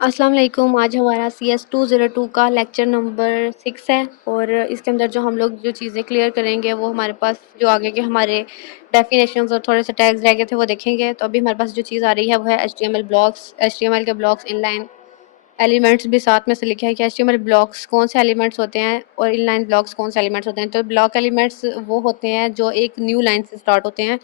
अस्सलाम वालेकुम। आज हमारा CS 202 का लेक्चर नंबर 6 है और इसके अंदर जो हम लोग जो चीज़ें क्लियर करेंगे वो हमारे पास जो आगे के हमारे डेफिनेशंस और थोड़े से टैग्स रह गए थे वो देखेंगे। तो अभी हमारे पास जो चीज़ आ रही है वो है HTML ब्लॉक्स। HTML के ब्लॉक्स इनलाइन एलिमेंट्स भी साथ में से लिखा है कि HTML ब्लॉक्स कौन से एलिमेंट्स होते हैं और इनलाइन ब्लॉक्स कौन से एलिमेंट्स होते हैं। तो ब्लॉक एलिमेंट्स वो होते हैं जो एक न्यू लाइन से स्टार्ट होते हैं,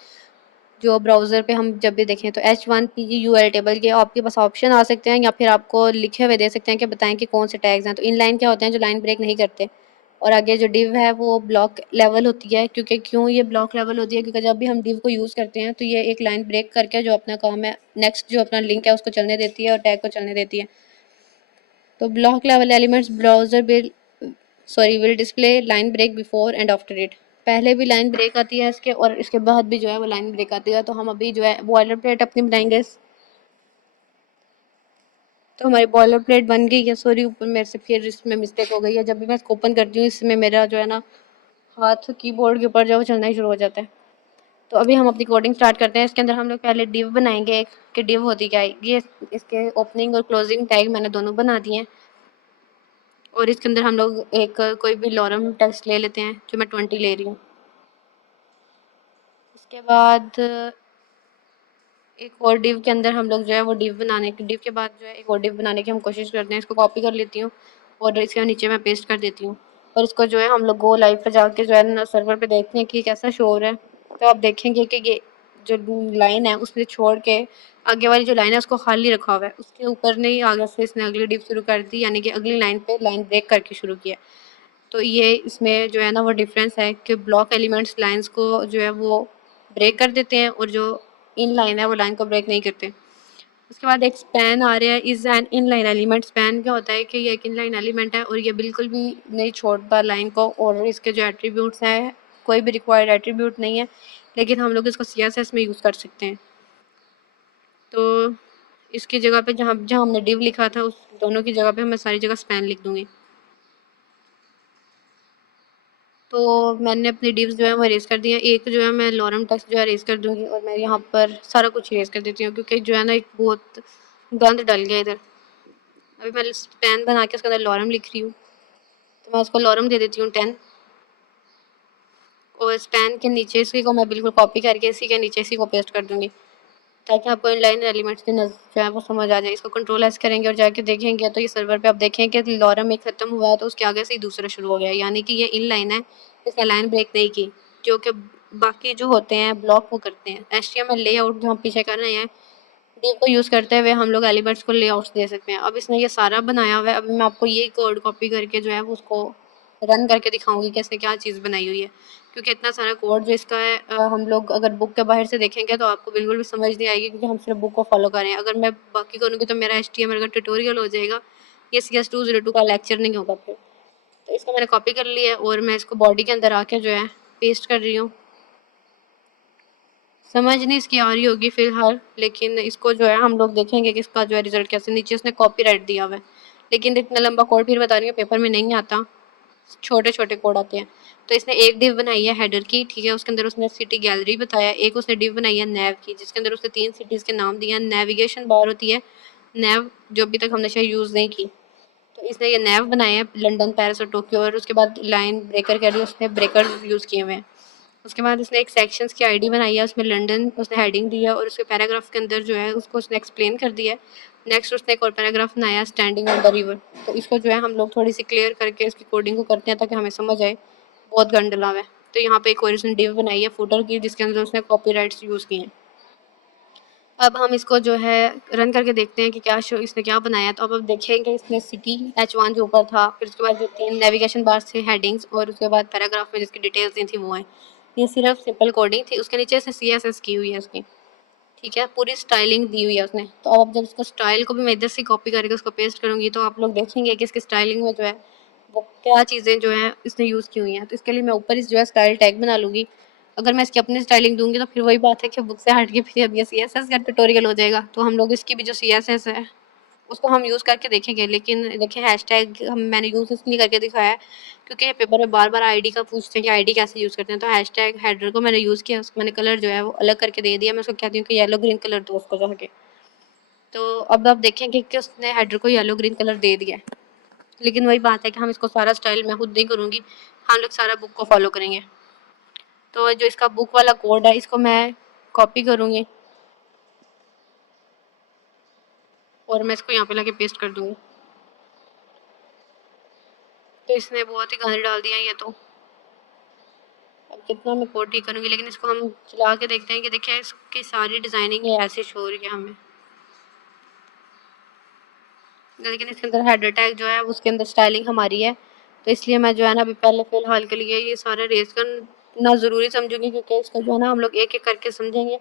जो ब्राउज़र पे हम जब भी देखें तो H1 PGUL टेबल के आपके पास ऑप्शन आ सकते हैं या फिर आपको लिखे हुए दे सकते हैं कि बताएं कि कौन से टैग्स हैं। तो इनलाइन क्या होते हैं, जो लाइन ब्रेक नहीं करते। और आगे जो डिव है वो ब्लॉक लेवल होती है, क्योंकि क्यों ये ब्लॉक लेवल होती है, क्योंकि जब भी हम डिव को यूज़ करते हैं तो ये एक लाइन ब्रेक करके जो अपना काम है नेक्स्ट जो अपना लिंक है उसको चलने देती है और टैग को चलने देती है। तो block level elements browser will display line break before and after it. पहले भी लाइन ब्रेक आती है इसके और इसके बाद भी जो है वो लाइन ब्रेक आती है। तो हम अभी जो है बॉयलर प्लेट अपनी बनाएंगे। तो हमारी बॉयलर प्लेट बन गई है। सॉरी, ऊपर मेरे से फिर इसमें मिस्टेक हो गई है। जब भी मैं इसको ओपन करती हूँ इसमें मेरा जो है ना हाथ कीबोर्ड के ऊपर जो है वो चलना ही शुरू हो जाता है। तो अभी हम अपनी कोडिंग स्टार्ट करते हैं। इसके अंदर हम लोग पहले डिव बनाएंगे एक, कि डिव होती क्या है। ये इसके ओपनिंग और क्लोजिंग टैग मैंने दोनों बना दिए हैं। और इसके अंदर हम लोग एक कोई भी लॉरम टेक्स्ट ले लेते हैं, जो मैं 20 ले रही हूँ। उसके बाद एक और डिव के अंदर हम लोग जो है वो डिव के बाद जो है एक और डिव बनाने की हम कोशिश करते हैं। इसको कॉपी कर लेती हूँ और इसके नीचे मैं पेस्ट कर देती हूँ। और इसको जो है हम लोग गो लाइव पे जाके जो है ना सर्वर पे देखते हैं कि कैसा शो हो रहा है। तो आप देखेंगे कि ये जो लाइन है उसमें छोड़ के आगे वाली जो लाइन है उसको खाली रखा हुआ है। उसके ऊपर नहीं आगे से इसने अगली डिव शुरू कर दी, यानी कि अगली लाइन पे लाइन ब्रेक करके शुरू किया। तो ये इसमें जो है ना वो डिफरेंस है कि ब्लॉक एलिमेंट्स लाइंस को जो है वो ब्रेक कर देते हैं और जो इन लाइन है वो लाइन को ब्रेक नहीं करते। उसके बाद एक स्पैन आ रहा है, is an in line element. Span क्या होता है कि ये एक इन लाइन एलिमेंट है और ये बिल्कुल भी नहीं छोड़ता लाइन को, और इसके जो एट्रीब्यूट्स हैं कोई भी रिक्वायर्ड एट्रीब्यूट नहीं है, लेकिन हम लोग इसको CSS में यूज़ कर सकते हैं। तो इसकी जगह पे जहाँ जहाँ हमने डिव लिखा था उस दोनों की जगह पे मैं सारी जगह स्पैन लिख दूँगी। तो मैंने अपनी डिव्स जो है वो अरेज कर दी हैं। एक जो है मैं लॉरम टेक्स्ट जो है अरेज कर दूँगी और मैं यहाँ पर सारा कुछ अरेज कर देती हूँ, क्योंकि जो है ना एक बहुत गंद डल गया इधर। अभी मैं पेन बना के उसके अंदर लॉरम लिख रही हूँ, तो मैं उसको लॉरम दे देती हूँ 10। और इस पेन के नीचे इसी को मैं बिल्कुल कॉपी करके इसी के नीचे इसी को पेस्ट कर दूँगी, ताकि आपको इनलाइन एलिमेंट्स की जो है वो समझ आ जाए। इसको कंट्रोल एस करेंगे और जाके देखेंगे तो ये सर्वर पे आप देखेंगे कि लॉरम एक खत्म हुआ है तो उसके आगे से ही दूसरा शुरू हो गया है, यानी कि ये इन लाइन है, इसने लाइन ब्रेक नहीं की। जो कि बाकी जो होते हैं ब्लॉक वो करते हैं। HTML लेआउट जो हम पीछे कर रहे हैं, डिव को यूज़ करते हुए हम लोग एलिमेंट्स को लेआउट्स दे सकते हैं। अब इसने ये सारा बनाया हुआ है। अभी मैं आपको ये कोड कॉपी करके जो है वो उसको रन करके दिखाऊंगी कि इसने क्या चीज़ बनाई हुई है, क्योंकि इतना सारा कोड जो इसका है हम लोग अगर बुक के बाहर से देखेंगे तो आपको बिल्कुल भी समझ नहीं आएगी, क्योंकि हम सिर्फ बुक को फॉलो कर रहे हैं। अगर मैं बाकी करूँगी तो मेरा HTML का ट्यूटोरियल हो जाएगा, ये CS 202 का लेक्चर नहीं होगा फिर। तो इसको मैंने कॉपी कर लिया है और मैं इसको बॉडी के अंदर आके जो है पेस्ट कर रही हूँ। समझ नहीं इसकी आ रही होगी फ़िलहाल, लेकिन इसको जो है हम लोग देखेंगे कि इसका जो है रिज़ल्ट कैसे। नीचे उसने कॉपीराइट दिया हुआ है, लेकिन इतना लंबा कोड फिर बता रही हूँ पेपर में नहीं आता, छोटे-छोटे कोड आते हैं। तो इसने एक डिव बनाई है हेडर की, ठीक है, उसके अंदर उसने सिटी गैलरी बताया। एक उसने डिव बनाई है नैव की, जिसके अंदर उसने 3 सिटीज़ के नाम दिए हैं। नेविगेशन बार होती है नैव, जो अभी तक हमने शायद यूज़ नहीं की। तो इसने ये नैव बनाए हैं, लंदन, पेरिस और टोक्यो। और उसके बाद लाइन ब्रेकर के लिए उसने ब्रेकर यूज़ किए हुए हैं। उसके बाद उसने एक सेक्शंस की आईडी बनाई है, उसमें लंदन उसने हेडिंग दी है और उसके पैराग्राफ के अंदर जो है उसको उसने एक्सप्लेन कर दिया है। नेक्स्ट उसने एक और पैराग्राफ बनाया स्टैंडिंग ऑन द रिवर। तो इसको जो है हम लोग थोड़ी सी क्लियर करके इसकी कोडिंग को करते हैं ताकि हमें समझ आए। बहुत गंडला हुआ है। तो यहाँ पे एक और उसने डिव बनाई है फुटर की, जिसके अंदर उसने कॉपीराइट्स यूज़ किए हैं। अब हम इसको जो है रन करके देखते हैं कि क्या शो इसने क्या बनाया है। तो अब देखेंगे इसने सिटी H1 जो ऊपर था, फिर उसके बाद जो 3 नेविगेशन बार्स थे हेडिंग्स, और उसके बाद पैराग्राफ में जिसकी डिटेल्स दी थी वो हैं। ये सिर्फ सिंपल कोडिंग थी। उसके नीचे इसने CSS की हुई है उसकी, ठीक है, पूरी स्टाइलिंग दी हुई है उसने। तो अब जब इसको स्टाइल को भी मैं इधर से कॉपी करके उसको पेस्ट करूँगी तो आप लोग देखेंगे कि इसकी स्टाइलिंग में जो है वो क्या चीज़ें जो हैं इसने यूज़ की हुई हैं। तो इसके लिए मैं ऊपर इस जो है स्टाइल टैग बना लूँगी। अगर मैं इसकी अपनी स्टाइलिंग दूँगी तो फिर वही बात है कि बुक से हट के फिर अब ये CSS का ट्यूटोरियल हो जाएगा। तो हम लोग इसकी भी जो CSS है उसको हम यूज़ करके देखेंगे। लेकिन देखिए हैशटैग मैंने यूज़ इसलिए करके दिखाया है क्योंकि पेपर में बार बार आईडी का पूछते हैं कि आईडी कैसे यूज़ करते हैं। तो हैशटैग हेडर को मैंने यूज़ किया, उसको मैंने कलर जो है वो अलग करके दे दिया। मैं उसको कहती हूँ कि येलो ग्रीन कलर दो उसको जाके। तो अब आप देखेंगे कि उसने हेडर को येलो ग्रीन कलर दे दिया है, लेकिन वही बात है कि हम इसको सारा स्टाइल मैं खुद नहीं करूँगी, हम लोग सारा बुक को फॉलो करेंगे। तो जो इसका बुक वाला कोड है इसको मैं कॉपी करूँगी और मैं इसको यहाँ पे लाके पेस्ट कर दूँगी। तो इसने बहुत ही गाने डाल दिया ये तो। अब कितना मैं कोड ठीक करूँगी, लेकिन इसको हम चला के देखते हैं कि देखिए इसकी सारी डिज़ाइनिंग ऐसे शो हो रही है हमें, लेकिन इसके अंदर हेडर टैग जो है उसके अंदर स्टाइलिंग हमारी है। तो इसलिए मैं जो है ना अभी पहले फ़िलहाल के लिए ये सारा रेज़ करना ज़रूरी समझूंगी, क्योंकि इसका जो है ना हम लोग एक एक करके समझेंगे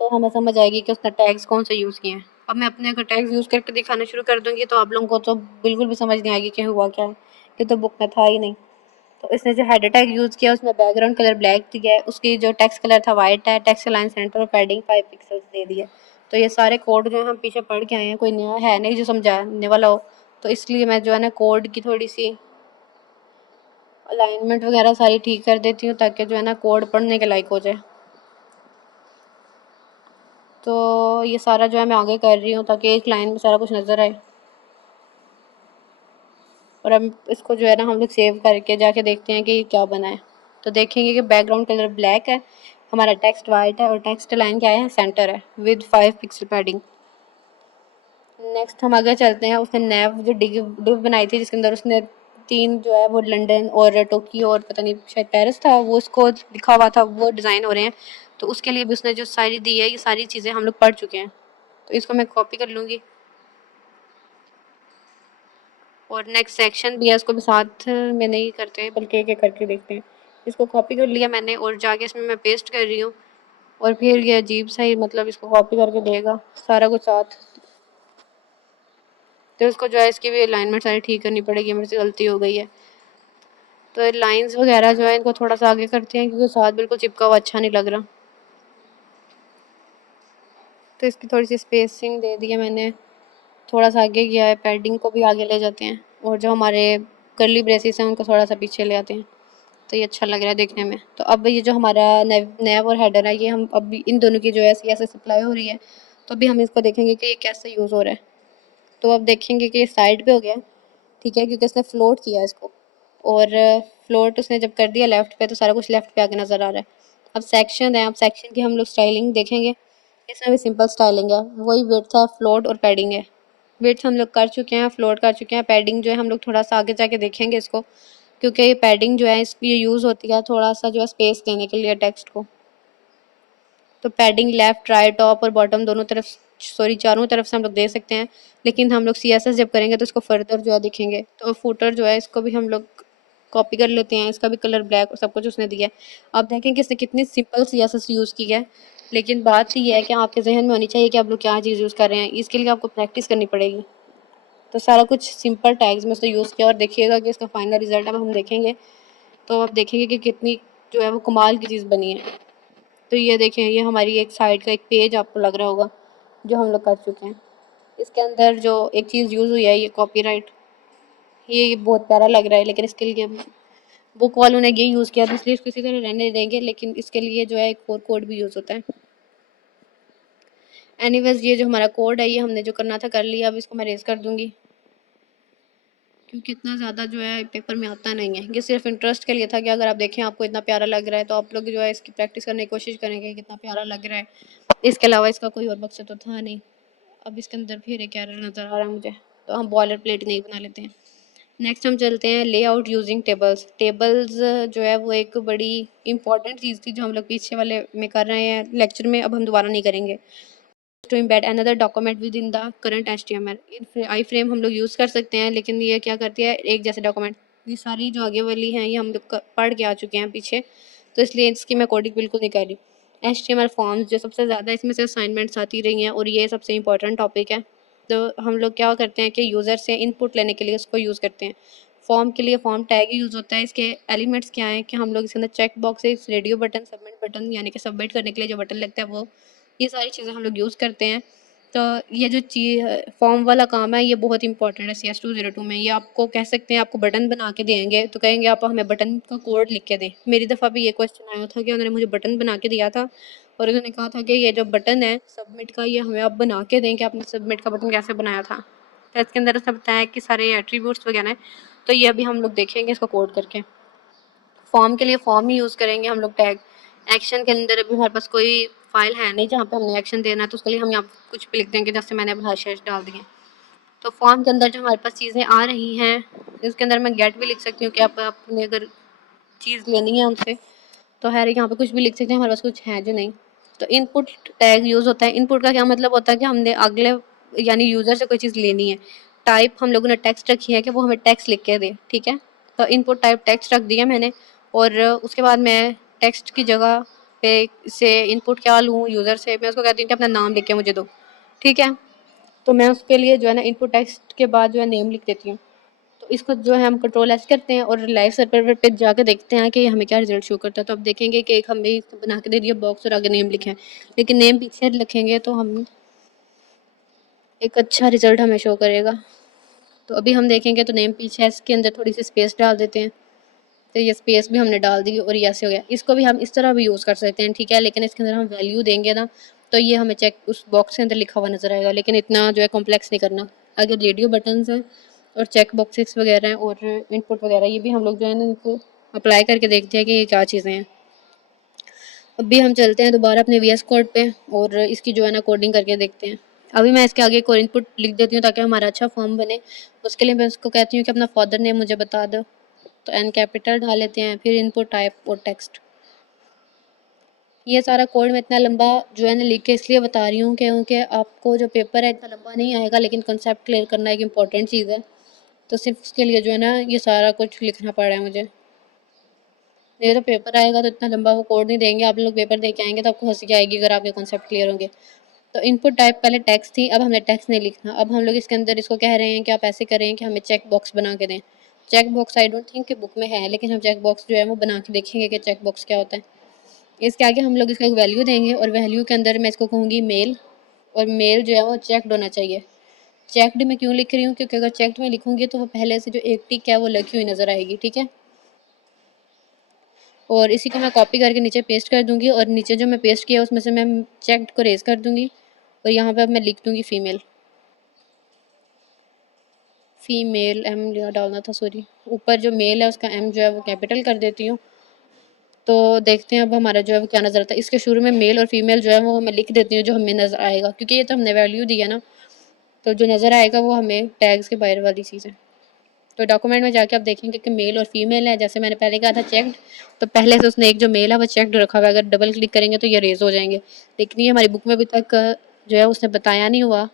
तो हमें समझ आएगी कि उसने टैग्स कौन से यूज़ किए हैं। अब मैं अपने अगर टैग्स यूज़ करके दिखाना शुरू कर दूँगी तो आप लोगों को तो बिल्कुल भी समझ नहीं आएगी कि हुआ क्या है, ये तो बुक में था ही नहीं। तो इसने जो हेडर टैग यूज़ किया उसमें बैकग्राउंड कलर ब्लैक दिया है, उसकी जो टेक्स्ट कलर था वाइट है, टेक्स्ट लाइन सेंटर और पैडिंग 5 पिक्सेल्स दे दिए। तो ये सारे कोड जो हम पीछे पढ़ के आए हैं, कोई नया है नहीं जो समझाने वाला हो, तो इसलिए मैं जो है ना कोड की थोड़ी सी अलाइनमेंट वगैरह सारी ठीक कर देती हूँ ताकि जो है ना कोड पढ़ने के लायक हो जाए। तो ये सारा जो है मैं आगे कर रही हूँ ताकि एक लाइन में सारा कुछ नज़र आए। और अब इसको जो है ना हम लोग सेव करके जाके देखते हैं कि क्या बना है। तो देखेंगे कि बैकग्राउंड कलर ब्लैक है, हमारा टेक्स्ट वाइट है और टेक्स्ट लाइन क्या है, सेंटर है विद 5 पिक्सल पैडिंग। नेक्स्ट हम आगे चलते हैं, उसने नैव जो डिव बनाई थी जिसके अंदर उसने 3 जो है वो लंदन और टोक्यो और पता नहीं शायद पेरिस था वो उसको लिखा हुआ था, वो डिज़ाइन हो रहे हैं। तो उसके लिए भी उसने जो सारी दी है ये सारी चीज़ें हम लोग पढ़ चुके हैं। तो इसको मैं कॉपी कर लूँगी और नेक्स्ट सेक्शन भी है उसको भी साथ में नहीं करते बल्कि एक एक करके देखते हैं। इसको कॉपी कर लिया मैंने और जाके इसमें मैं पेस्ट कर रही हूँ और फिर ये अजीब सा ही मतलब इसको कॉपी करके देगा सारा कुछ साथ। तो उसको जो है इसकी भी अलाइनमेंट सारी ठीक करनी पड़ेगी, मेरे से गलती हो गई है। तो लाइंस वगैरह जो है इनको थोड़ा सा आगे करते हैं क्योंकि साथ बिल्कुल चिपका हुआ अच्छा नहीं लग रहा। तो इसकी थोड़ी सी स्पेसिंग दे दी है मैंने, थोड़ा सा आगे किया है, पैडिंग को भी आगे ले जाते हैं और जो हमारे कर्ली ब्रेसेस हैं उनको थोड़ा सा पीछे ले आते हैं। तो ये अच्छा लग रहा है देखने में। तो अब ये जो हमारा नैव और हेडर है ये हम अभी इन दोनों की जो है ऐसे सप्लाई हो रही है, तो अभी हम इसको देखेंगे कि ये कैसे यूज़ हो रहा है। तो अब देखेंगे कि ये साइड पे हो गया, ठीक है, क्योंकि इसने फ्लोट किया इसको और फ्लोट उसने जब कर दिया लेफ़्ट पे तो सारा कुछ लेफ़्ट पे आके नज़र आ रहा है। अब सेक्शन है, अब सेक्शन की हम लोग स्टाइलिंग देखेंगे। इसमें भी सिंपल स्टाइलिंग है, वही विड्थ है, फ्लोट और पैडिंग है। विड्थ हम लोग कर चुके हैं, फ्लोट कर चुके हैं, पैडिंग जो है हम लोग थोड़ा सा आगे जाके देखेंगे इसको, क्योंकि ये पैडिंग जो है इसकी यूज़ होती है थोड़ा सा जो है स्पेस देने के लिए टेक्स्ट को। तो पैडिंग लेफ़्ट राइट टॉप और बॉटम दोनों तरफ सॉरी चारों तरफ से हम लोग दे सकते हैं, लेकिन हम लोग CSS जब करेंगे तो इसको फर्दर जो है दिखेंगे। तो फुटर जो है इसको भी हम लोग कॉपी कर लेते हैं, इसका भी कलर ब्लैक और सब कुछ उसने दिया है। आप देखें कि इसने कितनी सिंपल CSS यूज़ की है, लेकिन बात ये है कि आपके जहन में होनी चाहिए कि आप लोग क्या चीज़ यूज़ कर रहे हैं, इसके लिए आपको प्रैक्टिस करनी पड़ेगी। तो सारा कुछ सिंपल टैग्स में उसने यूज़ किया और देखिएगा कि इसका फाइनल रिजल्ट अब हम देखेंगे तो आप देखेंगे कि कितनी जो है वो कमाल की चीज़ बनी है। तो ये देखें, ये हमारी एक साइड का एक पेज आपको लग रहा होगा जो हम लोग कर चुके हैं। इसके अंदर जो एक चीज़ यूज़ हुई है ये कॉपीराइट, ये बहुत प्यारा लग रहा है, लेकिन इसके लिए बुक वालों ने ये यूज़ किया तो इसलिए इसको इसी तरह रहने देंगे, लेकिन इसके लिए जो है एक और कोड भी यूज़ होता है। एनीवेज ये जो हमारा कोड है ये हमने जो करना था कर लिया, अब इसको मैं रेज़ कर दूँगी क्योंकि इतना ज़्यादा जो है पेपर में आता नहीं है। ये सिर्फ इंटरेस्ट के लिए था कि अगर आप देखें आपको इतना प्यारा लग रहा है तो आप लोग जो है इसकी प्रैक्टिस करने की कोशिश करेंगे कितना प्यारा लग रहा है। इसके अलावा इसका कोई और मकसद तो था नहीं। अब इसके अंदर फिर एक एरर नज़र आ रहा है मुझे, तो हम बॉयलर प्लेट नहीं बना लेते हैं। नेक्स्ट हम चलते हैं लेआउट यूजिंग टेबल्स। टेबल्स जो है वो एक बड़ी इंपॉर्टेंट चीज़ थी जो हम लोग पीछे वाले में कर रहे हैं लेक्चर में, अब हम दोबारा नहीं करेंगे। To embed another document within the current HTML iframe हम लोग यूज़ कर सकते हैं, लेकिन ये क्या करती है एक जैसे डॉक्यूमेंट, ये सारी जो आगे वाली हैं ये हम लोग पढ़ के आ चुके हैं पीछे, तो इसलिए इसकी मैं कोडिंग बिल्कुल नहीं कर रही। HTML फॉर्म्स जो सबसे ज़्यादा इसमें से असाइनमेंट्स आती रही हैं और ये सबसे इंपॉर्टेंट टॉपिक है। तो हम लोग क्या करते हैं कि यूज़र से इनपुट लेने के लिए उसको यूज़ करते हैं। फॉर्म के लिए फॉर्म टैग यूज़ होता है, इसके एलिमेंट्स क्या हैं कि हम लोग इसके अंदर check boxes, radio button, submit button यानी कि सबमिट करने के लिए जो बटन लगता है वो, ये सारी चीज़ें हम लोग यूज़ करते हैं। तो ये जो फॉर्म वाला काम है ये बहुत इंपॉर्टेंट है CS202 में। ये आपको कह सकते हैं आपको बटन बना के देंगे तो कहेंगे आप हमें बटन का कोड लिख के दें। मेरी दफ़ा भी ये क्वेश्चन आया था कि उन्होंने मुझे बटन बना के दिया था और उन्होंने कहा था कि ये जो बटन है सबमिट का, ये हमें आप बना के दें कि आपने सबमिट का बटन कैसे बनाया था। तो इसके अंदर उसने बताया कि सारे एट्रीब्यूट्स वगैरह हैं, तो ये अभी हम लोग देखेंगे इसको कोड करके। फॉर्म के लिए फॉर्म ही यूज़ करेंगे हम लोग टैग। एक्शन के अंदर अभी हमारे पास कोई फाइल है नहीं जहाँ पे हमने एक्शन देना है, तो उसके लिए हम यहाँ कुछ भी लिख देंगे, जैसे मैंने अब हैश डाल दिए। तो फॉर्म के अंदर जो हमारे पास चीज़ें आ रही हैं, इसके अंदर मैं गेट भी लिख सकती हूँ कि आपने अगर चीज़ लेनी है उनसे, तो है यहाँ पे कुछ भी लिख सकते हैं, हमारे पास कुछ है जो नहीं। तो इनपुट टैग यूज़ होता है। इनपुट का क्या मतलब होता है कि हमने अगले यानी यूज़र से कोई चीज़ लेनी है, टाइप हम लोगों ने टेक्स्ट रखी है कि वो हमें टेक्स्ट लिख के दे, ठीक है। तो इनपुट टाइप टेक्स्ट रख दिया मैंने, और उसके बाद मैं टेक्स्ट की जगह पे से इनपुट क्या लूँ यूज़र से, मैं उसको कहती हूँ कि अपना नाम लिख के मुझे दो, ठीक है। तो मैं उसके लिए जो है ना इनपुट टेक्स्ट के बाद जो है नेम लिख देती हूँ। तो इसको जो है हम कंट्रोल एस करते हैं और लाइव सर्वर पे जाकर देखते हैं कि हमें क्या रिजल्ट शो करता है। तो अब देखेंगे कि एक हमें बना के दे दिया बॉक्स और आगे नेम लिखे हैं, लेकिन नेम पीछे लिखेंगे तो हम एक अच्छा रिजल्ट हमें शो करेगा। तो अभी हम देखेंगे तो नेम पीछे है, इसके अंदर थोड़ी सी स्पेस डाल देते हैं। तो ये स्पेस भी हमने डाल दी और ये ऐसे हो गया। इसको भी हम इस तरह भी यूज़ कर सकते हैं, ठीक है, लेकिन इसके अंदर हम वैल्यू देंगे ना, तो ये हमें चेक उस बॉक्स के अंदर लिखा हुआ नजर आएगा, लेकिन इतना जो है कॉम्प्लेक्स नहीं करना। अगर रेडियो बटन्स हैं और चेक बॉक्सेस वगैरह हैं और इनपुट वगैरह, ये भी हम लोग जो है ना इनको अप्लाई करके देखते हैं कि ये क्या चीज़ें हैं। अभी हम चलते हैं दोबारा अपने वी एस कोड पे और इसकी जो है ना कोडिंग करके देखते हैं। अभी मैं इसके आगे एक और इनपुट लिख देती हूँ ताकि हमारा अच्छा फॉर्म बने। उसके लिए मैं उसको कहती हूँ कि अपना फादर नेम मुझे बता दो, तो एन कैपिटल डाल लेते हैं, फिर इनपुट टाइप और टेक्स्ट। ये सारा कोड मैं इतना लंबा जो है ना लिख के इसलिए बता रही हूँ क्योंकि आपको जो पेपर है इतना लंबा नहीं आएगा, लेकिन कंसेप्ट क्लियर करना एक इम्पॉर्टेंट चीज़ है। तो सिर्फ उसके लिए जो है ना ये सारा कुछ लिखना पड़ रहा है मुझे। नहीं तो पेपर आएगा तो इतना लंबा वो कोड नहीं देंगे, आप लोग पेपर दे के आएंगे तो आपको हंसी आएगी अगर आपके कॉन्सेप्ट क्लियर होंगे। तो इनपुट टाइप पहले टेक्स्ट थी, अब हमने टेक्स्ट नहीं लिखना। अब हम लोग इसके अंदर इसको कह रहे हैं कि आप ऐसे करें कि हमें चेक बॉक्स बना के दें। Check box I don't think कि बुक में है, लेकिन हम चेक बॉक्स जो है वो बना के देखेंगे कि चेक बॉक्स क्या होता है। इसके आगे हम लोग इसका एक वैल्यू देंगे और वैल्यू के अंदर मैं इसको कहूँगी मेल, और मेल जो है वो चेकड होना चाहिए। चेकड मैं क्यों लिख रही हूँ, क्योंकि अगर चेकड में लिखूँगी तो वो पहले से जो एक टिक है वो लगी हुई नज़र आएगी, ठीक है। और इसी को मैं कॉपी करके नीचे पेस्ट कर दूँगी और नीचे जो मैं पेस्ट किया उसमें से मैं चेकड को रेज कर दूँगी और यहाँ पे अब मैं लिख दूँगी फीमेल। फीमेल एम डालना था, सॉरी। ऊपर जो मेल है उसका एम जो है वो कैपिटल कर देती हूँ। तो देखते हैं अब हमारा जो है वो क्या नज़र आता है। इसके शुरू में मेल और फीमेल जो है वो मैं लिख देती हूँ जो हमें नज़र आएगा, क्योंकि ये तो हमने वैल्यू दी है ना, तो जो नज़र आएगा वो हमें टैग्स के बाहर वाली चीज़ है। तो डॉक्यूमेंट में जाके आप देखेंगे कि मेल और फीमेल है, जैसे मैंने पहले कहा था चेक्ड, तो पहले से उसने एक जो मेल है वो चेक्ड रखा हुआ है। अगर डबल क्लिक करेंगे तो ये रेज हो जाएंगे, लेकिन ये हमारी बुक में अभी तक जो है उसने बताया नहीं हुआ।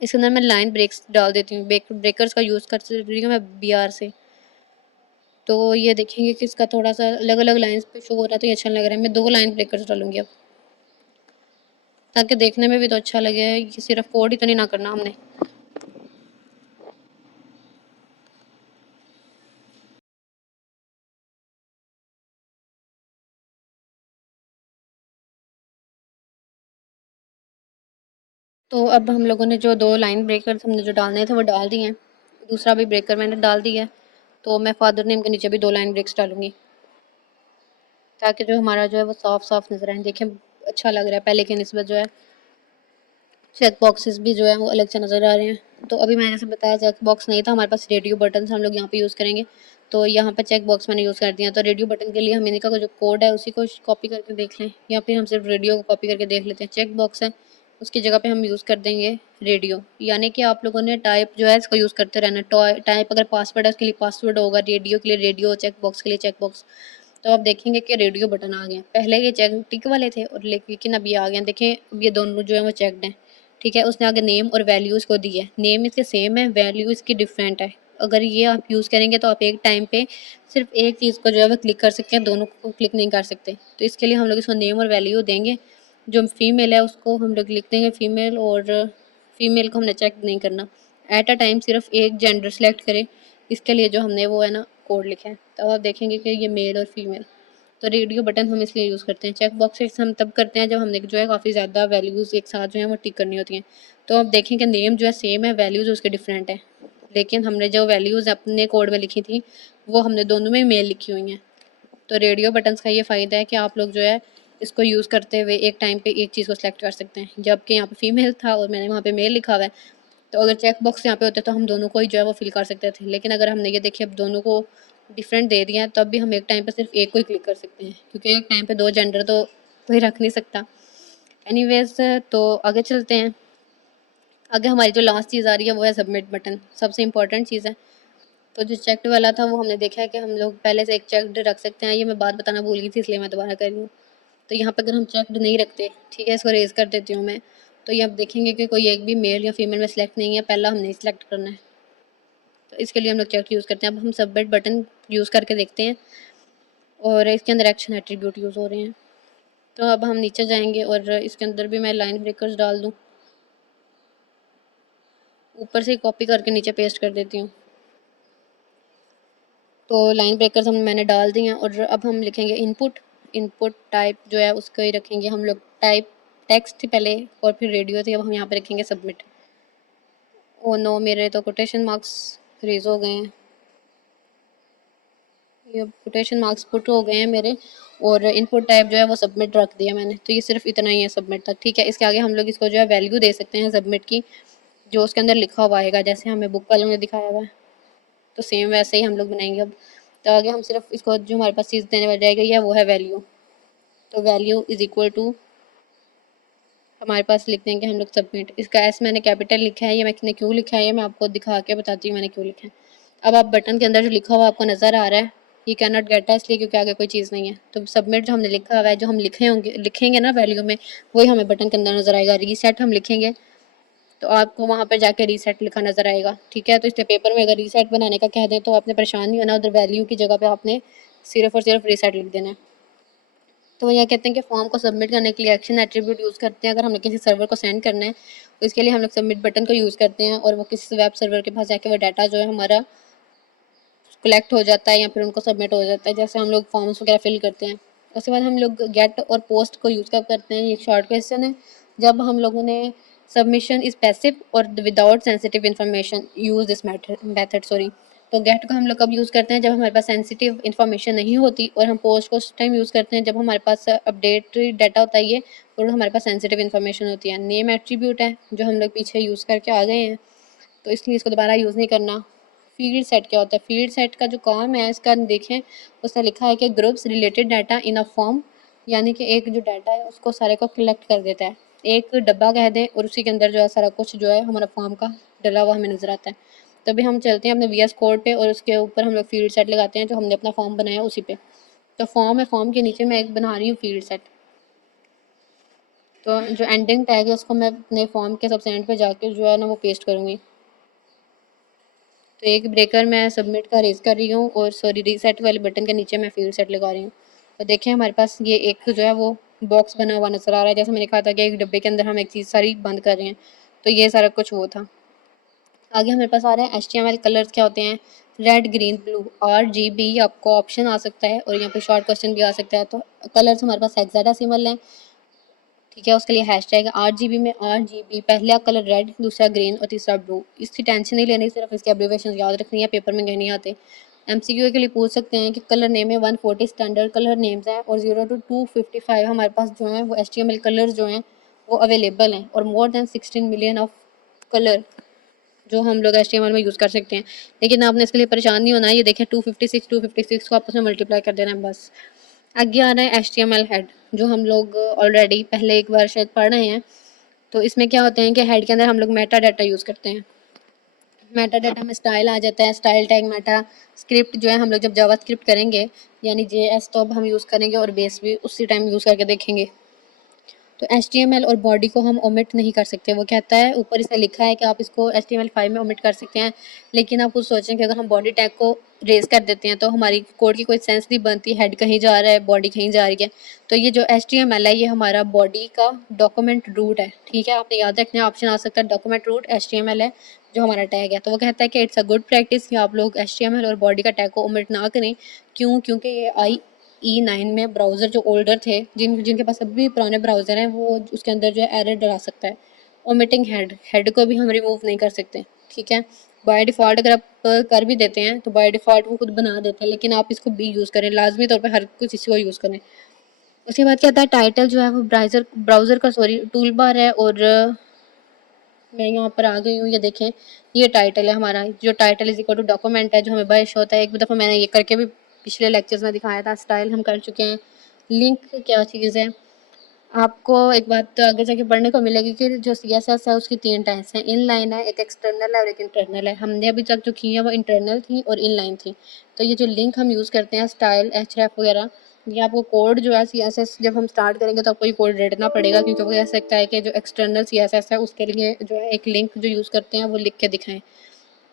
इसके अंदर मैं लाइन ब्रेक्स डाल देती हूँ, ब्रेकर्स का यूज़ कर रही हूँ मैं बी आर से। तो ये देखेंगे कि इसका थोड़ा सा अलग अलग लाइन्स पे शो हो रहा है, तो ये अच्छा लग रहा है। मैं 2 लाइन ब्रेकर्स डालूंगी अब, ताकि देखने में भी तो अच्छा लगे, ये सिर्फ कोड ही तो नहीं ना करना हमने। तो अब हम लोगों ने जो 2 लाइन ब्रेकर्स हमने जो डालने थे वो डाल दिए हैं, दूसरा भी ब्रेकर मैंने डाल दिया है। तो मैं फादर नेम के नीचे भी 2 लाइन ब्रेक्स डालूंगी, ताकि जो हमारा जो है वो साफ साफ नजर आए, देखें अच्छा लग रहा है। पहले की निस्बत जो है चेक बॉक्सेस भी जो है वो अलग से नज़र आ रहे हैं। तो अभी मैंने जैसे बताया चेक बॉक्स नहीं था हमारे पास, रेडियो बटन हम लोग यहाँ पे यूज़ करेंगे। तो यहाँ पे चेक बॉक्स मैंने यूज़ कर दिया। तो रेडियो बटन के लिए हम इनका जो कोड है उसी को कॉपी करके देख लें, या फिर हम सिर्फ रेडियो को कॉपी करके देख लेते हैं। चेक बॉक्स है उसकी जगह पे हम यूज़ कर देंगे रेडियो, यानी कि आप लोगों ने टाइप जो है इसको यूज़ करते रहना। टाइप अगर पासवर्ड है उसके लिए पासवर्ड होगा, रेडियो के लिए रेडियो, चेक बॉक्स के लिए चेक बॉक्स। तो आप देखेंगे कि रेडियो बटन आ गए। पहले ये चेक टिक वाले थे और लेकिन अब ये आ गए। देखें अब ये दोनों जो है वो चेकड हैं, ठीक है। उसने आगे नेम और वैल्यू इसको दी है, नेम इसके सेम है, वैल्यू इसकी डिफरेंट है। अगर ये आप यूज़ करेंगे तो आप एक टाइम पे सिर्फ एक चीज़ को जो है वो क्लिक कर सकते हैं, दोनों को क्लिक नहीं कर सकते। तो इसके लिए हम लोग इसको नेम और वैल्यू देंगे। जो फीमेल है उसको हम लोग लिख देंगे फीमेल, और फीमेल को हमने चेक नहीं करना। एट अ टाइम सिर्फ एक जेंडर सेलेक्ट करें, इसके लिए जो हमने वो है ना कोड लिखा है। तो आप देखेंगे कि ये मेल और फीमेल। तो रेडियो बटन हम इसलिए यूज़ करते हैं। चेक बॉक्सेस हम तब करते हैं जब हमने जो है काफ़ी ज़्यादा वैल्यूज़ एक साथ जो है वो टिक करनी होती हैं। तो आप देखें कि नेम जो है सेम है, वैल्यूज़ उसके डिफरेंट है, लेकिन हमने जो वैल्यूज़ अपने कोड में लिखी थी वो हमने दोनों में मेल लिखी हुई हैं। तो रेडियो बटन्स का ये फ़ायदा है कि आप लोग जो है इसको यूज़ करते हुए एक टाइम पे एक चीज़ को सिलेक्ट कर सकते हैं। जबकि यहाँ पे फीमेल था और मैंने वहाँ पे मेल लिखा हुआ है, तो अगर चेक बॉक्स यहाँ पे होते तो हम दोनों को ही जो है वो फिल कर सकते थे। लेकिन अगर हमने ये देखिए अब दोनों को डिफरेंट दे दिया है, तब भी हम एक टाइम पे सिर्फ एक को ही क्लिक कर सकते हैं, क्योंकि एक टाइम पे 2 जेंडर तो कोई रख नहीं सकता। एनीवेज़ तो आगे चलते हैं। आगे हमारी जो लास्ट चीज़ आ रही है वो है सबमिट बटन, सबसे इम्पोर्टेंट चीज़ है। तो जो चेक्ड वाला था वो हमने देखा है कि हम लोग पहले से एक चेक्ड रख सकते हैं। ये मैं बात बताना भूल गई थी, इसलिए मैं दोबारा कर रही हूँ। तो यहाँ पे अगर हम चेक्ड नहीं रखते, ठीक है, इसको रेज़ कर देती हूँ मैं, तो ये आप देखेंगे कि कोई एक भी मेल या फीमेल में सेलेक्ट नहीं है, पहला हमने सेलेक्ट करना है। तो इसके लिए हम लोग चेक यूज़ करते हैं। अब हम सबमिट बटन यूज़ करके देखते हैं और इसके अंदर एक्शन एट्रीब्यूट यूज़ हो रहे हैं। तो अब हम नीचे जाएंगे और इसके अंदर भी मैं लाइन ब्रेकर्स डाल दूँ, ऊपर से कॉपी करके नीचे पेस्ट कर देती हूँ। तो लाइन ब्रेकर्स मैंने डाल दिए हैं और अब हम लिखेंगे इनपुट। इनपुट टाइप जो है उसको ही रखेंगे हम लोग, टाइप टेक्स्ट थी पहले और फिर रेडियो थी, अब हम यहाँ पे रखेंगे सबमिट। ओ नो, मेरे तो कोटेशन मार्क्स रेज हो गए हैं, ये कोटेशन मार्क्स पुट हो गए हैं मेरे, और इनपुट टाइप जो है वो सबमिट रख दिया मैंने। तो ये सिर्फ इतना ही है सबमिट तक, ठीक है। इसके आगे हम लोग इसको जो है वैल्यू दे सकते हैं सबमिट की, जो उसके अंदर लिखा हुआ आएगा, जैसे हमें बुक वालों ने दिखाया हुआ है, तो सेम वैसे ही हम लोग बनाएंगे। अब तो आगे हम सिर्फ इसको जो हमारे पास चीज़ देने रह गई है वो है वैल्यू। तो वैल्यू इज इक्वल टू हमारे पास लिख देंगे हम लोग सबमिट। इसका एस मैंने कैपिटल लिखा है, ये मैंने क्यों लिखा है ये मैं आपको दिखा के बताती हूँ मैंने क्यों लिखा है। अब आप बटन के अंदर जो लिखा हुआ आपको नज़र आ रहा है, ये कैन नॉट गेट है इसलिए क्योंकि आगे कोई चीज़ नहीं है। तो सबमिट जो हमने लिखा हुआ है, जो हम लिखेंगे ना वैल्यू में, वही हमें बटन के अंदर नज़र आएगा। रीसेट हम लिखेंगे तो आपको वहाँ पर जाके रीसेट लिखा नज़र आएगा, ठीक है। तो इसलिए पेपर में अगर रीसेट बनाने का कह दें तो आपने परेशान नहीं होना, उधर वैल्यू की जगह पे आपने सिर्फ और सिर्फ रीसेट लिख देना है। तो वो यह कहते हैं कि फॉर्म को सबमिट करने के लिए एक्शन एट्रीब्यूट यूज़ करते हैं। अगर हमें किसी सर्वर को सेंड करना है तो इसके लिए हम लोग सबमिट बटन को यूज़ करते हैं, और वो किसी वेब सर्वर के पास जाके वो डाटा जो है हमारा कलेक्ट हो जाता है या फिर उनको सबमिट हो जाता है, जैसे हम लोग फॉर्म्स वगैरह फिल करते हैं। उसके बाद हम लोग गेट और पोस्ट को यूज़ कब करते हैं, ये शॉर्ट क्वेश्चन है। जब हम लोगों ने सबमिशन इज पैसिव और without sensitive information use this method sorry. तो गेट को हम लोग कब यूज़ करते हैं, जब हमारे पास सेंसिटिव इन्फॉर्मेशन नहीं होती, और हम पोस्ट को उस टाइम यूज़ करते हैं जब हमारे पास अपडेट डाटा होता है ये, और हमारे पास सेंसिटिव इन्फॉर्मेशन होती है। नेम एट्रीब्यूट है जो हम लोग पीछे यूज़ करके आ गए हैं, तो इसलिए इसको दोबारा यूज़ नहीं करना। फील्ड सेट क्या होता है, फील्ड सेट का जो काम है इसका देखें, उसने लिखा है कि groups related data in a form, यानी कि एक जो डाटा है उसको सारे को कलेक्ट कर देता है। एक डब्बा कह दें और उसी के अंदर जो है सारा कुछ जो है हमारा फॉर्म का डला हुआ हमें नज़र आता है। तभी हम चलते हैं अपने VS कोड पे और उसके ऊपर हम लोग फील्ड सेट लगाते हैं जो हमने अपना फॉर्म बनाया उसी पे। तो फॉर्म है, फॉर्म के नीचे मैं एक बना रही हूँ फील्ड सेट। तो जो एंडिंग टैग है उसको मैं अपने फॉर्म के सबसे एंड पे जाके जो है ना वो पेस्ट करूँगी। तो एक ब्रेकर मैं सबमिट का रेज कर रही हूँ और सॉरी रीसेट वाले बटन के नीचे मैं फील्ड सेट लगा रही हूँ। तो देखिए हमारे पास ये एक जो है वो बॉक्स बना हुआ नज़र आ रहा है, जैसे मैंने कहा था कि एक डब्बे के अंदर हम एक चीज़ सारी बंद कर रहे हैं। तो ये सारा कुछ वो था। आगे हमारे पास आ रहा है HTML कलर्स क्या होते हैं, रेड ग्रीन ब्लू RGB आपको ऑप्शन आ सकता है, और यहाँ पे शॉर्ट क्वेश्चन भी आ सकता है। तो कलर्स हमारे पास हेक्साडेसिमल हैं, ठीक है। उसके लिए हैशटैग RGB में RGB, पहला कलर रेड, दूसरा ग्रीन और तीसरा ब्लू। इसकी टेंशन नहीं लेनी, सिर्फ इसके एब्रिविएशन याद रखनी है, पेपर में कहीं नहीं आते। MCQ के लिए पूछ सकते हैं कि कलर नेम में 140 स्टैंडर्ड कलर नेम्स हैं और 0 to 255 हमारे पास जो हैं वो HTML कलर जो हैं वो अवेलेबल हैं, और more than 16 million of colour जो हम लोग HTML में यूज़ कर सकते हैं। लेकिन आपने इसके लिए परेशान नहीं होना है, ये देखें 256 को आपस में मल्टीप्लाई कर देना है बस। आगे आ रहा है HTML हेड, जो हम लोग ऑलरेडी पहले एक बार शायद पढ़ रहे हैं। तो इसमें क्या होते हैं कि हेड के अंदर हम लोग मेटा डाटा यूज़ करते हैं। मेटा डाटा में स्टाइल आ जाता है, स्टाइल टैग मेटा स्क्रिप्ट जो है हम लोग जब जावा स्क्रिप्ट करेंगे यानी JS, तो अब हम यूज़ करेंगे और बेस भी उसी टाइम यूज़ करके देखेंगे। तो HTML और बॉडी को हम ओमिट नहीं कर सकते। वो कहता है ऊपर इसमें लिखा है कि आप इसको HTML5 में ओमिट कर सकते हैं, लेकिन आप खुद सोचें कि अगर हम बॉडी टैग को रेज कर देते हैं तो हमारी कोड की कोई सेंस नहीं बनती, हेड कहीं जा रहा है बॉडी कहीं जा रही है। तो ये जो HTML है ये हमारा बॉडी का डॉक्यूमेंट रूट है, ठीक है। आपने याद रखना ऑप्शन आ सकता है डॉक्यूमेंट रूट HTML है जो हमारा टैग है। तो वो कहता है कि इट्स अ गुड प्रैक्टिस कि आप लोग HTML और बॉडी का टैग को ओमिट ना करें। क्यों? क्योंकि ये E9 में ब्राउज़र जो ओल्डर थे, जिनके पास अभी भी पुराने ब्राउज़र हैं, वो उसके अंदर जो है एरर डला सकता है। ओमिटिंग हेड को भी हम रिमूव नहीं कर सकते, ठीक है। बाय डिफ़ॉल्ट अगर आप कर भी देते हैं तो बाय डिफ़ॉल्ट वो खुद बना देता है, लेकिन आप इसको भी यूज़ करें, लाजमी तौर पे हर कुछ इसी को यूज़ करें। उसके बाद क्या आता है, टाइटल जो है वो ब्राउज़र का टूल बार है, और मैं यहाँ पर आ गई हूँ। ये देखें, ये टाइटल है हमारा। जो title is equal to document है जो हमें बाय शो होता है। एक दफ़ा मैंने ये करके भी पिछले लेक्चर्स में दिखाया था। स्टाइल हम कर चुके हैं। लिंक क्या चीज़ है, आपको एक बात तो आगे जाके पढ़ने को मिलेगी कि जो CSS है उसकी 3 टाइप्स हैं। इनलाइन है, एक एक्सटर्नल है और एक इंटरनल है। हमने अभी तक जो की है वो इंटरनल थी और इनलाइन थी। तो ये जो लिंक हम यूज़ करते हैं, स्टाइल, href वगैरह, ये आपको कोड जो है CSS जब हम स्टार्ट करेंगे तो आपको ये कोड रटना पड़ेगा, क्योंकि वो कह सकता है कि जो एक्सटर्नल CSS है उसके लिए जो है एक लिंक जो यूज़ करते हैं वो लिख के दिखाएं।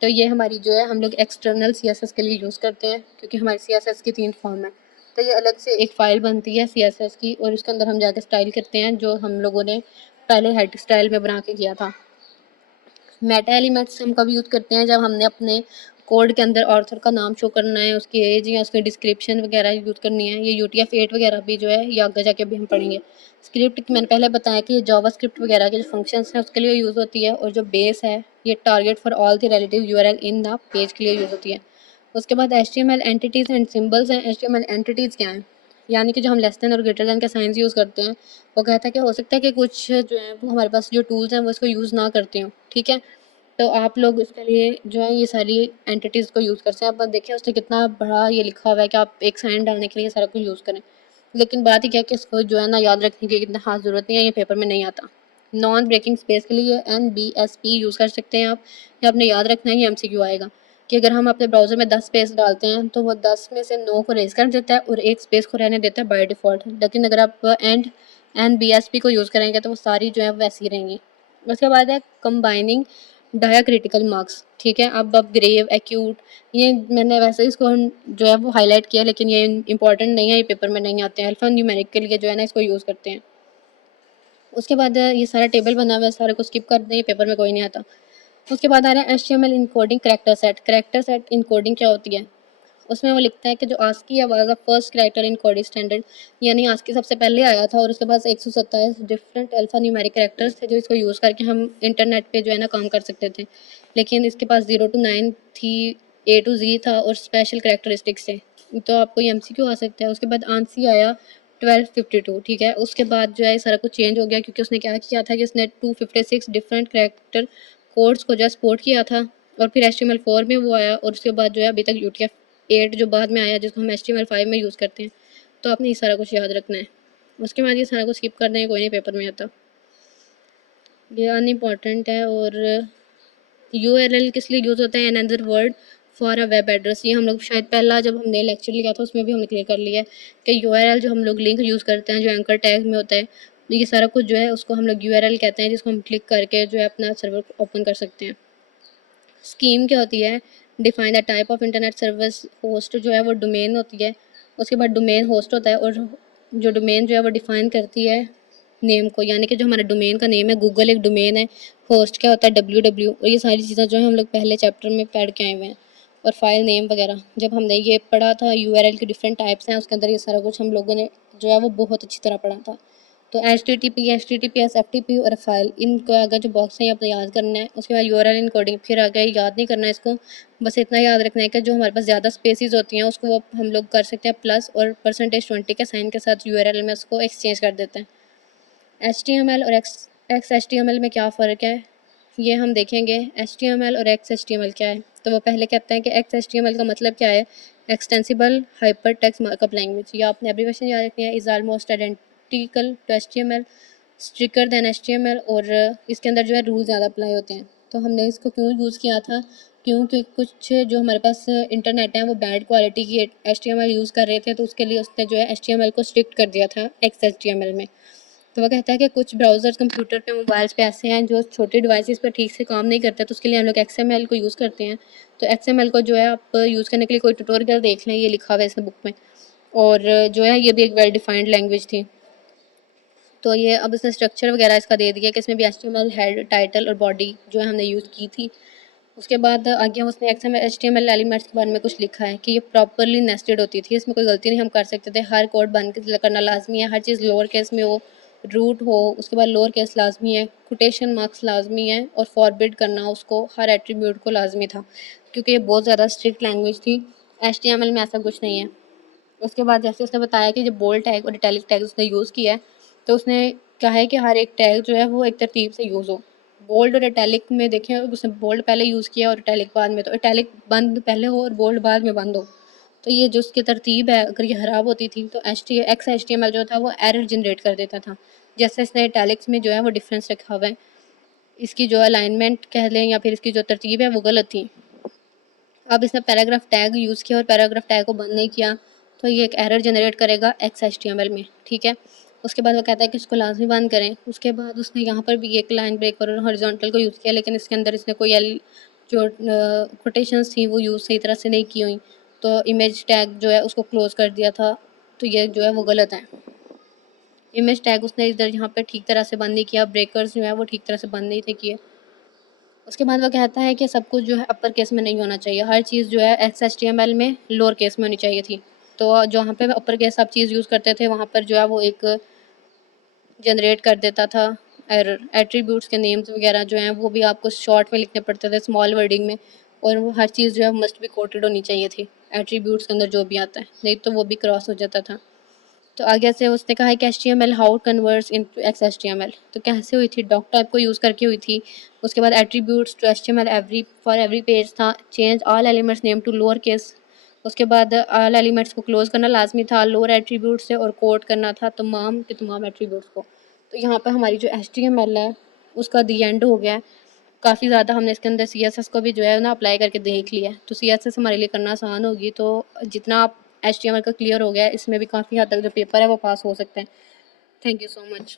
तो ये हमारी जो है हम लोग एक्सटर्नल CSS के लिए यूज़ करते हैं, क्योंकि हमारी CSS की 3 फॉर्म है। तो ये अलग से एक फ़ाइल बनती है CSS की, और उसके अंदर हम जाके स्टाइल करते हैं जो हम लोगों ने पहले हेड स्टाइल में बना के किया था। मेटा एलिमेंट्स हम कब यूज़ करते हैं, जब हमने अपने कोड के अंदर ऑथर का नाम शो करना है, उसकी एज या उसकी डिस्क्रिप्शन वगैरह यूज़ करनी है। ये UTF-8 वगैरह भी जो है ये आगे जाके भी हम पढ़ेंगे। स्क्रिप्ट मैंने पहले बताया कि ये जावास्क्रिप्ट वगैरह के जो फंक्शंस हैं उसके लिए यूज़ होती है, और जो बेस है ये target for all the relative URL in the page के लिए यूज़ होती है। उसके बाद HTML एंटिटीज़ एंड सिंबल्स हैं। HTML एंटिटीज़ क्या हैं, यानी कि जो हम लेस देन और ग्रेटर देन के साइंस यूज़ करते हैं। वो कहता है कि हो सकता है कि कुछ जो है वो हमारे पास जो टूल्स हैं वो इसको यूज़ ना करते हों, ठीक है। तो आप लोग इसके लिए जो है ये सारी एंटिटीज़ को यूज़ करते हैं। आप देखिए उसने कितना बड़ा ये लिखा हुआ है कि आप एक साइन डालने के लिए सारा कुछ यूज़ करें। लेकिन बात ये क्या है कि इसको जो है ना याद रखने की इतना खास ज़रूरत नहीं है, ये पेपर में नहीं आता। नॉन ब्रेकिंग स्पेस के लिए NBSP यूज़ कर सकते हैं आप। ये आपने याद रखना है, ये MCQ आएगा कि अगर हम अपने ब्राउज़र में 10 स्पेस डालते हैं तो वो 10 में से 9 को रेज़ कर देता है और एक स्पेस को रहने देता है बाय डिफ़ॉल्ट। लेकिन अगर आप NBSP को यूज़ करेंगे तो वो सारी जो है वैसी ही रहेंगी। उसके बाद है कंबाइनिंग डायाक्रिटिकल मार्क्स, ठीक है। अब ग्रेव, एक्यूट, ये मैंने वैसे इसको जो है वो हाईलाइट किया, लेकिन ये इंपॉर्टेंट नहीं है, ये पेपर में नहीं आते हैं। अल्फा न्यूमेरिक के लिए जो है ना इसको यूज़ करते हैं। उसके बाद ये सारा टेबल बना हुआ है, सारे को स्किप कर दें, ये पेपर में कोई नहीं आता। उसके बाद आ रहा है HTML encoding character set. Character set encoding क्या होती है, उसमें वो लिखता है कि जो ASCII was a first character encoding standard, यानी आस्की सबसे पहले आया था और उसके पास 127 डिफरेंट अल्फा न्यूमेरिक करैक्टर्स थे जो इसको यूज़ करके हम इंटरनेट पे जो है ना काम कर सकते थे। लेकिन इसके पास 0 to 9 थी, A to Z था और स्पेशल करैक्टरिस्टिक्स थे। तो आपको ये MCQ आ सकता है। उसके बाद आंसी आया 1252, ठीक है। उसके बाद जो है सारा कुछ चेंज हो गया, क्योंकि उसने क्या किया था कि उसने 256 डिफरेंट करैक्टर कोड्स को जो है सपोर्ट किया था, और फिर HTML4 में वो आया, और उसके बाद जो है अभी तक UTF-8 जो बाद में आया जिसको हम HTML5 में यूज़ करते हैं। तो आपने ये सारा कुछ याद रखना है। उसके बाद ये सारा कुछ स्किप कर देंगे, कोई नहीं पेपर में आता, ये अनइम्पॉर्टेंट है। और URL किस लिए यूज़ होता है, another word for a web address. ये हम लोग शायद पहला जब हमने लेक्चर लिया था उसमें भी हमने क्लियर कर लिया है कि URL जो हम लोग लिंक यूज़ करते हैं जो एंकर टैग में होता है, ये सारा कुछ जो है उसको हम लोग URL कहते हैं, जिसको हम क्लिक करके जो है अपना सर्वर ओपन कर सकते हैं। स्कीम क्या होती है, define the type of internet service. Host जो है वो डोमेन होती है, उसके बाद डोमेन होस्ट होता है, और जो डोमेन जो है वो डिफाइन करती है नेम को, यानी कि जो हमारा डोमेन का नेम है, गूगल एक डोमेन है। होस्ट क्या होता है, www। और ये सारी चीज़ें जो है हम लोग पहले चैप्टर में पढ़ के आए हुए हैं। और फाइल नेम वगैरह जब हमने ये पढ़ा था, URL के डिफरेंट टाइप्स हैं, उसके अंदर ये सारा कुछ हम लोगों ने जो है वो बहुत अच्छी तरह पढ़ा था। तो HTTP, HTTPS, FTP और फाइल, इनको अगर जो बॉक्स है ये आपने याद करना है। उसके बाद URL इनकोडिंग, फिर आगे याद नहीं करना है इसको, बस इतना याद रखना है कि जो हमारे पास ज़्यादा स्पेसिस होती हैं उसको वो हम लोग कर सकते हैं प्लस और %20 के साइन के साथ URL में उसको एक्सचेंज कर देते हैं। HTML और XHTML में क्या फ़र्क है, ये हम देखेंगे। HTML और XHTML क्या है, तो वो पहले कहते हैं कि XHTML का मतलब क्या है, extensible hypertext markup language. ये आपने एब्रीविएशन याद रखनी है। Is almost identical to HTML, stricter than HTML, और इसके अंदर जो है रूल ज़्यादा अप्लाई होते हैं। तो हमने इसको क्यों यूज़ किया था, क्योंकि कुछ जो हमारे पास इंटरनेट है वो बैड क्वालिटी की HTML यूज़ कर रहे थे, तो उसके लिए उसने जो है HTML को स्ट्रिक्ट कर दिया था XHTML में। तो वो कहता है कि कुछ ब्राउज़र्स कंप्यूटर पे, मोबाइल्स पे ऐसे हैं जो छोटे डिवाइसेस पे ठीक से काम नहीं करते, तो उसके लिए हम लोग XML को यूज़ करते हैं। तो XML को जो है आप यूज़ करने के लिए कोई ट्यूटोरियल देख लें, ये लिखा हुआ है इस बुक में। और जो है ये भी एक वेल डिफाइंड लैंग्वेज थी। तो ये अब इसने स्ट्रक्चर वगैरह इसका दे दिया कि इसमें भी HTML हेड, टाइटल और बॉडी जो है हमने यूज़ की थी। उसके बाद आगे उसने HTML एलिमेंट्स के बारे में कुछ लिखा है कि ये प्रॉपरली नेस्टेड होती थी, इसमें कोई गलती नहीं हम कर सकते थे। हर कोड बंद करना लाजमी है, हर चीज़ लोअर केस में हो, रूट हो, उसके बाद लोअर केस लाजमी है, कोटेशन मार्क्स लाजमी है, और फॉरबिड करना उसको हर एट्रीब्यूट को लाजमी था, क्योंकि ये बहुत ज़्यादा स्ट्रिक्ट लैंग्वेज थी। HTML में ऐसा कुछ नहीं है। उसके बाद जैसे उसने बताया कि जब बोल्ड टैग और इटैलिक टैग उसने यूज़ किया है, तो उसने कहा है कि हर एक टैग जो है वो एक तरतीब से यूज़ हो। बोल्ड और इटैलिक में देखें, उसने बोल्ड पहले यूज़ किया और इटैलिक बाद में, तो इटैलिक बंद पहले हो और बोल्ड बाद में बंद हो। तो ये जो उसकी तरतीब है, अगर ये ख़राब होती थी तो XHTML जो था वो एरर जनरेट कर देता था। जैसे इसने इटैलिक्स में जो है वो डिफरेंस रखा हुआ है, इसकी जो अलाइनमेंट कह लें या फिर इसकी जो तरतीब है वो गलत थी। अब इसने पैराग्राफ टैग यूज़ किया और पैराग्राफ टैग को बंद नहीं किया, तो ये एक एरर जनरेट करेगा XHTML में, ठीक है। उसके बाद वो कहता है कि इसको लाजमी बंद करें। उसके बाद उसने यहाँ पर भी एक लाइन ब्रेक और हॉरिजॉन्टल को यूज़ किया, लेकिन इसके अंदर इसने कोई जो कोटेशंस थी वो यूज़ सही तरह से नहीं की हुई, तो इमेज टैग जो है उसको क्लोज़ कर दिया था, तो ये जो है वो गलत है। इमेज टैग उसने इधर यहाँ पर ठीक तरह से बंद नहीं किया, ब्रेकर्स जो है वो ठीक तरह से बंद नहीं थे किए। उसके बाद वो कहता है कि सब कुछ जो है अपर केस में नहीं होना चाहिए, हर चीज़ जो है XHTML में लोअर केस में होनी चाहिए थी। तो जहाँ पे अपर केस आप चीज़ यूज़ करते थे वहाँ पर जो है वो एक जनरेट कर देता था एरर। एट्रीब्यूट्स के नेम्स वगैरह जो हैं वो भी आपको शॉर्ट में लिखने पड़ते थे, स्मॉल वर्डिंग में, और वो हर चीज़ जो है मस्ट बी कोटेड होनी चाहिए थी एट्रीब्यूट्स के अंदर जो भी आता है, नहीं तो वो भी क्रॉस हो जाता था। तो आगे से उसने कहा है कि HTML how converts into XHTML, तो कैसे हुई थी, डॉक टाइप को यूज़ करके हुई थी। उसके बाद attributes to HTML every page था, change all elements name to lower case. उसके बाद ऑल एलिमेंट्स को क्लोज करना लाजमी था लोअर एट्रीब्यूट से, और कोड करना था तमाम के तमाम एट्रीब्यूट्स को। तो यहाँ पर हमारी जो HTML है उसका दी एंड हो गया है। काफ़ी ज़्यादा हमने इसके अंदर CSS को भी जो है ना अप्लाई करके देख लिया है, तो CSS हमारे लिए करना आसान होगी। तो जितना आप HTML का क्लियर हो गया है, इसमें भी काफ़ी हद तक जो पेपर है वो पास हो सकते हैं। Thank you so much.